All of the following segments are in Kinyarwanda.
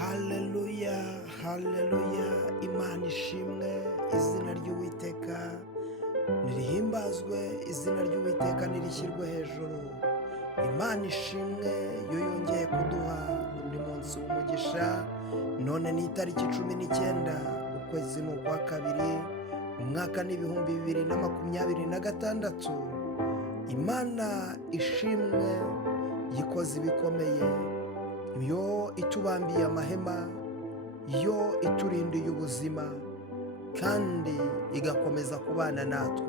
Haleluya, haleluya, Imana ishimwe, izina ry'Uwiteka nirihimbazwe, izina ry'Uwiteka nirishyirwe hejuru. Imana ishimwe yo yongeye kuduha undi munsi w'umugisha, none ni itariki 19 ukwezi ni ukwa kabiri, umwaka ni 2026. Imana ishimwe yikoze ibikomeye, yo itubambiye amahema, yo iturindiye ubuzima kandi igakomeza kubana natwe.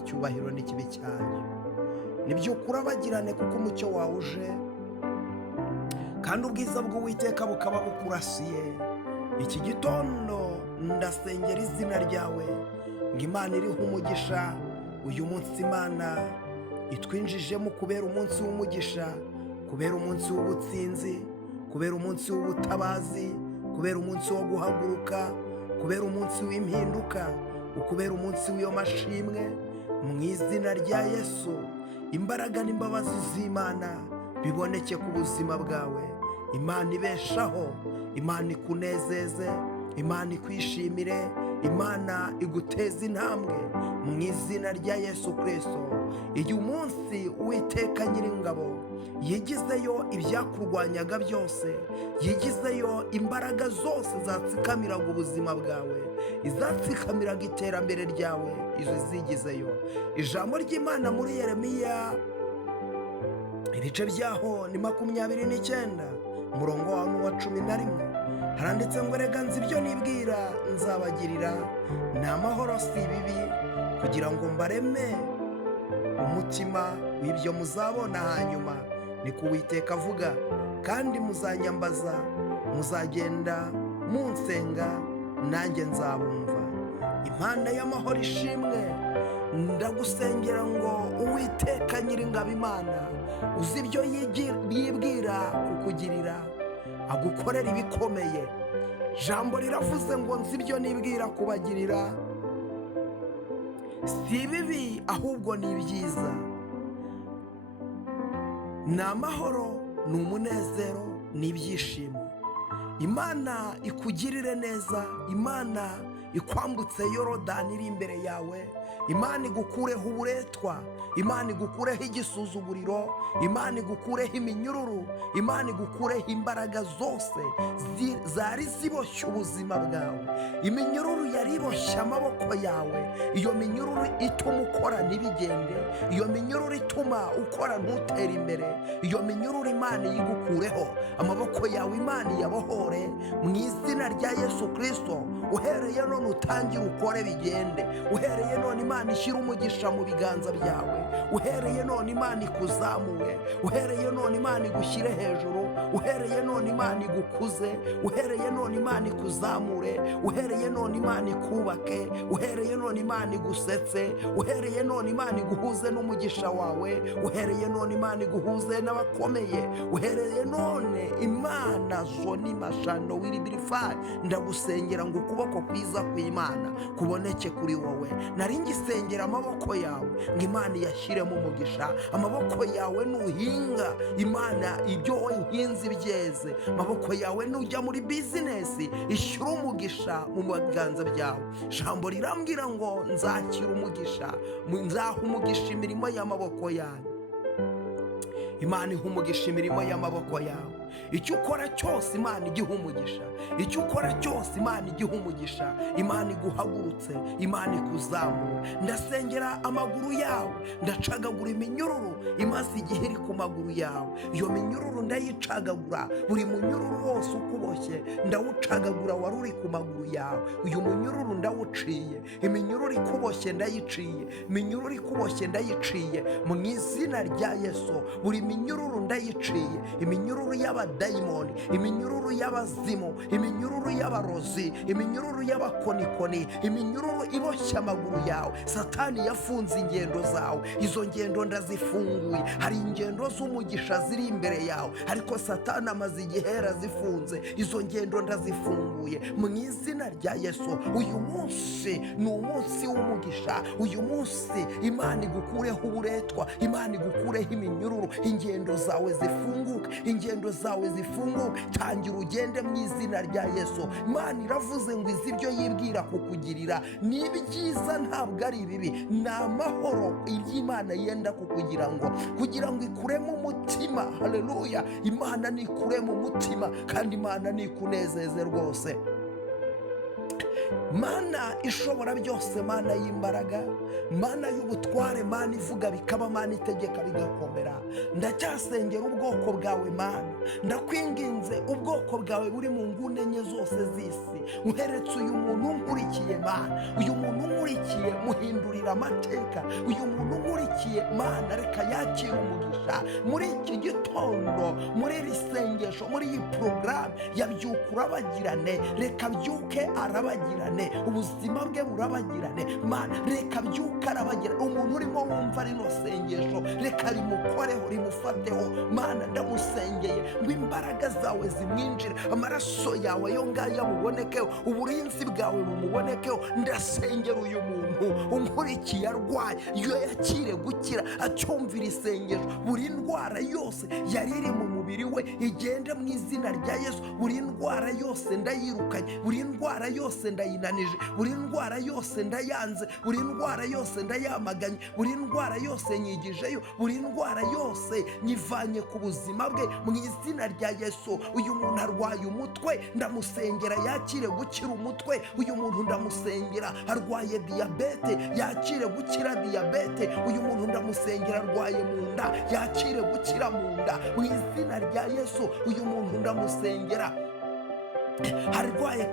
Icyubahiro n'ikibi cyayo nibyo kurabagirane, kuko umucyo wawe uje kandi ubwiza bw'Uwiteka bukaba bukurasiye. Iki gitondo ndasengera izina ryawe ngo Imana iriho umugisha uyu munsi. Imana itwinjijemo kubera umunsi w'umugisha, kubera umunsi w'ubutsinzi, kubera umunsi w'ubutabazi, kubera umunsi wo guhaguruka, kubera umunsi w'impinduka, ukubera umunsi w'iyo mashimwe. Mu izina rya Yesu, imbaraga n'imbabazi z'Imana biboneke ku buzima bwawe. Imana ibeshaho, Imana ikunezeze, Imana ikwishimire, Imana iguteza intambwe mu izina rya Yesu Kristo. Uyu munsi Uwiteka Nyiringabo yigizeyo ibyakurwanyaga byose, yigizeyo imbaraga zose zatsikamiraga ubuzima bwawe, izatsikamiraga iterambere ryawe, izo zigizeyo. Ijambo ry'Imana muri Yeremiya ibice byaho ni 29 umurongo wa 11 haranditse ngo erega nzi ibyo nibwira nzabagirira, ni amahoro si ibibi, kugira ngo mbareme umutima w'ibyo muzabona hanyuma. Ni ku Uwiteka avuga, kandi muzanyambaza, muzagenda munsenga, nanjye nzabumva. Impanda y'amahoro ishimwe, ndagusengera ngo Uwiteka Nyiringabo Imana uzi ibyo yibwira kukugirira, agukorera ibikomeye. Jambo riravuze ngo nzi ibyo nibwira kubagirira si ibibi, ahubwo ni ibyiza, ni amahoro, ni umunezero, ni ibyishimo. Imana ikugirire neza, Imana ikwambutse Yorodani iri imbere yawe, Imana igukureho uburetwa, Imana igukureho igisuzuguriro, Imana igukureho iminyururu, Imana igukureho imbaraga zose zari ziboshye ubuzima bwawe. Iminyururu yari iboshye amaboko yawe, iyo minyururu ituma ukora ntibigende, iyo minyururu ituma ukora ntutere imbere, iyo minyururu Imana yigukureho. Amaboko yawe Imana yabohore mu izina rya Yesu Kristo. Uhereye none utangire ukore bigende, uhereye none Imana ishyira umugisha mu biganza byawe, uhereye none Imana ikuzamure, uhereye none Imana igushyire hejuru, uhereye none Imana igukuze, uhereye none Imana ikuzamure, uhereye none Imana ikubake, uhereye none Imana igusetse, uhereye none Imana iguhuze n'umugisha wawe, uhereye none Imana iguhuze n'abakomeye, uhereye none Imana zoni mashando wiribirifari. Ndagusengera ngo ukuboko kwiza kw'Imana kuboneke kuri wowe. Nari ngisengera amaboko yawe ngo Imana yashyiremo umugisha. Amaboko yawe nuhinga, Imana ibyo wahinze byeze. Amaboko yawe nujya muri bizinesi, ishyura umugisha mu biganza byawe. Jambo rirambwira ngo nzakira umugisha, nzaha umugisha imirimo y'amaboko yanyu. Imana iha umugisha imirimo y'amaboko yawe. Icyo ukora cyose Imana igiha umugisha, icyo ukora cyose Imana igiha umugisha. Imana iguhagurutse, Imana ikuzamura. Ndasengera amaguru yawe, ndacagagura iminyururu imaze igihe iri ku maguru yawe. Iyo minyururu ndayicagagura, buri munyururu wose ukuboshye ndawucagagura wari uri ku maguru yawe. Uyu munyururu ndawuciye, iminyururu ikuboshye ndayiciye, iminyururu ikuboshye ndayiciye mu izina rya Yesu. Buri minyururu ndayiciye, iminyururu y'abadayimoni, iminyururu y'abazimu, iminyururu y'abarozi, iminyururu y'abakonikoni, iminyururu iboshye amaguru yawe. Satani yafunze ingendo zawe, izo ngendo ndazifunguye. Hari ingendo z'umugisha ziri imbere yawe, ariko Satani amaze igihe yarazifunze. Izo ngendo ndazifunguye mu izina rya Yesu. Uyu munsi ni umunsi w'umugisha. Uyu munsi Imana igukureho uburetwa, Imana igukureho iminyururu, ingendo zawe zifunguke, ingendo zawe zifunguke, tangira ugende mu izina rya Yesu. Imana iravuze ngo izi ibyo yibwira kukugirira ni ibyiza, ntabwo ari ibibi, ni amahoro iby'Imana yenda kugira ngo ikuremo umutima. Haleluya! Imana nikuremo umutima kandi Imana nikunezeze rwose. Mana ishobora byose, Mana y'imbaraga, Mana y'ubutware, Mana ivuga bikaba, Mana itegeka bigakomera, ndacyasengera ubwoko bwawe Mana, ndakwinginze ubwoko bwawe buri mu ngune enye zose z'isi, uheretse uyu muntu unkurikiye Mana, uyu muntu unkurikiye muhindurira amateka, uyu muntu unkurikiye Mana reka yakire umugisha muri iki gitondo, muri iri sengesho, muri iyi porogaramu ya byuka urabagirane, reka byuke arabagirane, ubuzima bwe burabagirane Mana, reka byuka arabagirane. Umuntu urimo wumva rino sengesho reka rimukoreho, rimufateho Mana, ndamusengeye ngo imbaraga zawe zimwinjire, amaraso yawe yo ngaya amubonekeho, uburinzi bwawe bumubonekeho. Ndasengera uyu muntu unkurikiye arwaye, iyo yakire gukira, acyumvira isengesho, buri ndwara yose yari iri mu mubiri we igende mu izina rya Yesu. Buri ndwara yose ndayirukanye, buri ndwara yose ndayinanije, buri ndwara yose ndayanze, buri ndwara yose ndayamaganye, buri ndwara yose nyigijeyo, buri ndwara yose nyivanye ku buzima bwe mu izina rya Yesu. Uyu muntu arwaye umutwe, ndamusengera yakire gukira umutwe. Uyu muntu ndamusengera arwaye diyabete, yakire gukira diyabete. Uyu muntu ndamusengera arwaye mu nda, yakire gukira mu nda mu izina rya Yesu. Uyu muntu ndamusengera arwaye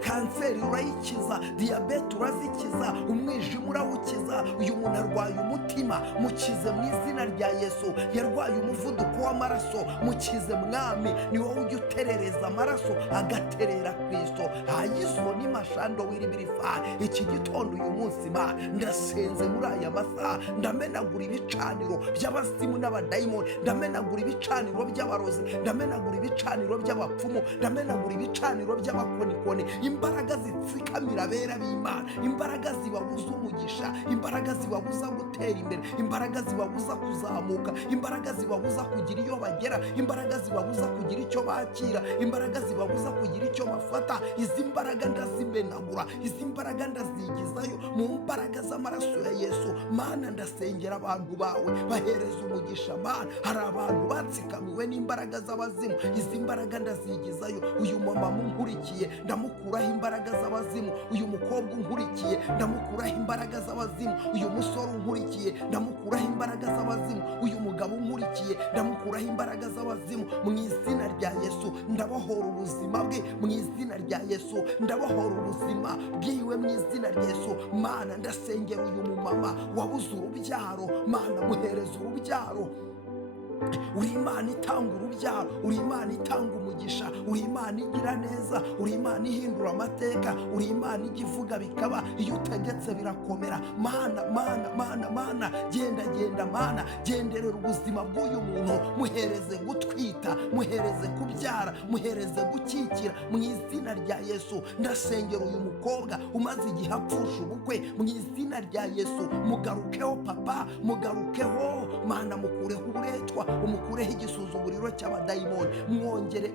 kanseri urayikiza, diyabete urazikiza, umwijima urawukiza. Uyu muntu arwaye umutima, mukize mu izina rya Yesu. Yarwaye umuvuduko w'amaraso, mukize Mwami, ni wowe ujya uterereza amaraso agaterera Kristo. Hayizo ni mashando wiribirifa. Iki gitondo uyu munsi Mana ndasenze muri aya masaha, ndamenagura ibicaniro by'abasimu n'abadayimoni, ndamenagura ibicaniro by'abarozi, ndamenagura ibicaniro by'abapfumu, ndamenagura ibicaniro by'abakonikoni. Imbaraga zitsikamira abera b'Imana, imbaraga zibabuza umugisha, imbaraga zibabuza gutera imbere, imbaraga zibabuza kuzamuka, imbaraga zibabuza kugira iyo bagera, imbaraga zibabuza kugira icyo bakira, imbaraga zibabuza kugira icyo bafata. Izi mbaraga ndazimenagura, izi mbaraga ndazigizayo mu mbaraga z'amaraso ya Yesu. Mana ndasengera abantu bawe, bahereza umugisha Mana. Hari abantu batsikamiwe n'imbaraga z'abazimu, izi mbaraga ndazigizayo. Uyu mama unkurikiye ndamukuraho imbaraga z'abazimu, uyu mukobwa unkurikiye ndamukuraho imbaraga z'abazimu, uyu musore unkurikiye ndamukuraho imbaraga z'abazimu, uyu mugabo unkurikiye ndamukuraho imbaraga z'abazimu mu izina rya Yesu. Ndabohora ubuzima bwe mu izina rya Yesu, ndabohora ubuzima bwiwe mu izina rya Yesu. Mana ndasengera uyu mumama wabuze urubyaro, Mana muhereza urubyaro. Uri Imana itanga urubyaro, uri Imana itanga umugisha, uri Imana igira neza, uri Imana ihindura amateka, uri Imana ijya ivuga bikaba, iyo utegetse birakomera. Mana Mana Mana Mana, genda Mana, genderera ubuzima bw'uyu muntu, muhereze gutwita, muhereze kubyara, muhereze gukikira mu izina rya Yesu. Ndasengera uyu mukobwa umaze igihe apfusha ubukwe mu izina rya Yesu. Mugarukeho papa, mugarukeho Mana, mukureho uburetwa, umukureho igisuzuguriro cy'abadayimoni.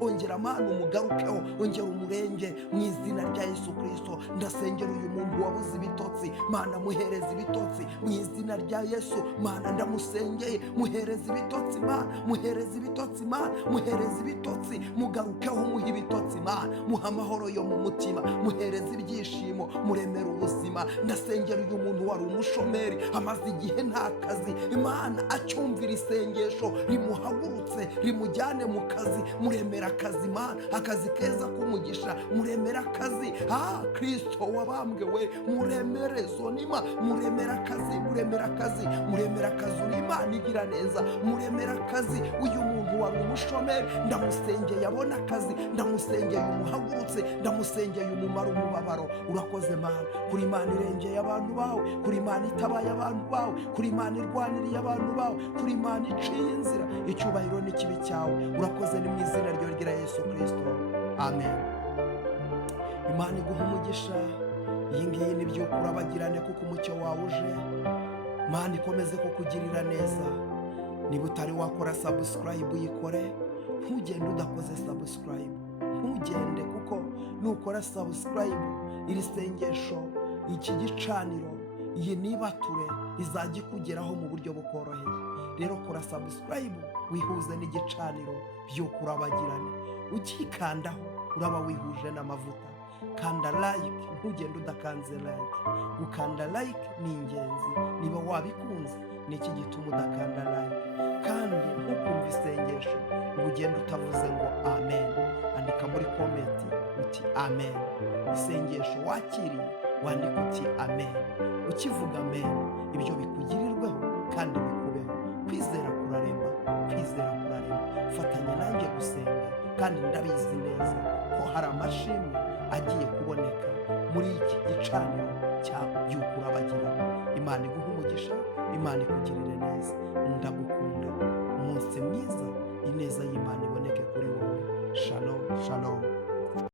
Ongera Mana umugarukeho, ongera umurenge mu izina rya Yesu Kristo. Ndasengera uyu muntu wabuze ibitotsi, Mana muhereze ibitotsi mu izina rya Yesu. Mana ndamusengeye, muhereze ibitotsi Mana, muhereze ibitotsi Mana, muhereze ibitotsi, mugarukeho muhe ibitotsi Mana, muha amahoro yo mu mutima, muhereze ibyishimo, muremera ubuzima. Ndasengera uyu muntu wari umushomeri, amaze igihe nta kazi, Imana acyumvira isengesho rimuhagurutse rimujyane mu kazi. Muremera akazi Mana, akazi keza k'umugisha, muremera akazi. Kristo wabambwe we, muremere zonima, muremera akazi, muremera akazi, muremera akazi. Uri Imana igira neza, muremera akazi. Uyu muntu wari umushomeri ndamusengeye abona akazi, ndamusengeye umuhagurutse, ndamusengeye umumaro umubabaro. Urakoze Mana, kuri Imana irengeye abantu bawe, kuri Imana itabaye abantu bawe, kuri Imana irwaniriye abantu bawe, kuri Imana iciye inzira. Icyubahiro n'ikibi cyawe urakoze, ni mu izina rya Yesu Kristo, amen. Imana iguha umugisha. Iyi ngiyi ni byo urabagirane kuko umucyo wawe uje. Imana ikomeze kukugirira neza. Niba utari wakora subscribe uyikore ntugende udakoze subscribe, ntugende, kuko nukora subscribe iri sengesho, iki gicaniro, iyi nibature izajya ikugeraho mu buryo bukoroheye. Rero kora subscribe wihuze n'igicaniro by'uko urabagirane, ukikandaho uraba wihuje n'amavuta. Kanda like, ntugende udakanze like. Gukanda like ni ingenzi. Niba wabikunze niki gituma udakanda like? Kandi ntukumve isengesho ngo ugende utavuze ngo amen. Andika muri comment uti amen. Isengesho wakiriye wandika uti amen. Ukivuga amen ibyo bikugirirweho kandi bikubeho. Kwizera kurarema, kwizera kurarema. Fatanya nanjye gusenga, kandi ndabizi neza ko hari amashimwe agiye kuboneka muri iki gicaniro cya by'uko urabagirana. Imana iguhe umugisha, Imana ikugirire neza. Ndagukunda. Umunsi mwiza, ineza y'Imana iboneke kuri wowe. Shalom, shalom.